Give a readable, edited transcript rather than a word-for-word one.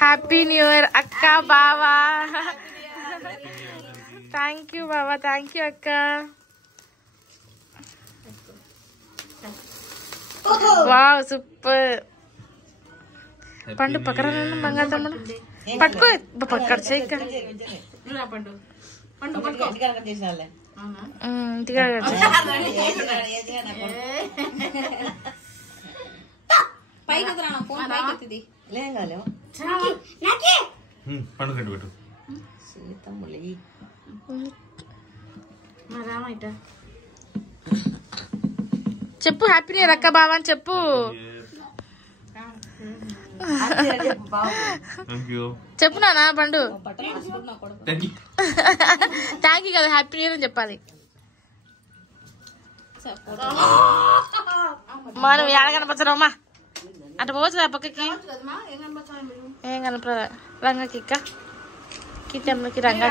Happy new year అక్క బావా. Thank you బావా, థ్యాంక్ యూ అక్క. Wow super. పండు పక్కన మంగళ తమ్ముడు పట్టుకో, పక్కడ చేయక ఇంటిగా చెప్పు హ్యాపీ న్యూ ఇయర్ అక్క బావా అని చెప్పు. చెప్పు నానా పండు. థ్యాంక్ యూ కదా, హ్యాపీ న్యూ ఇయర్ అని చెప్పాలి. మనం ఏడ కనపరచడమ్మా, అటు పోవచ్చు పక్కకి. ఏం కనపడ రంగకి కిట్టెంలోకి రంగా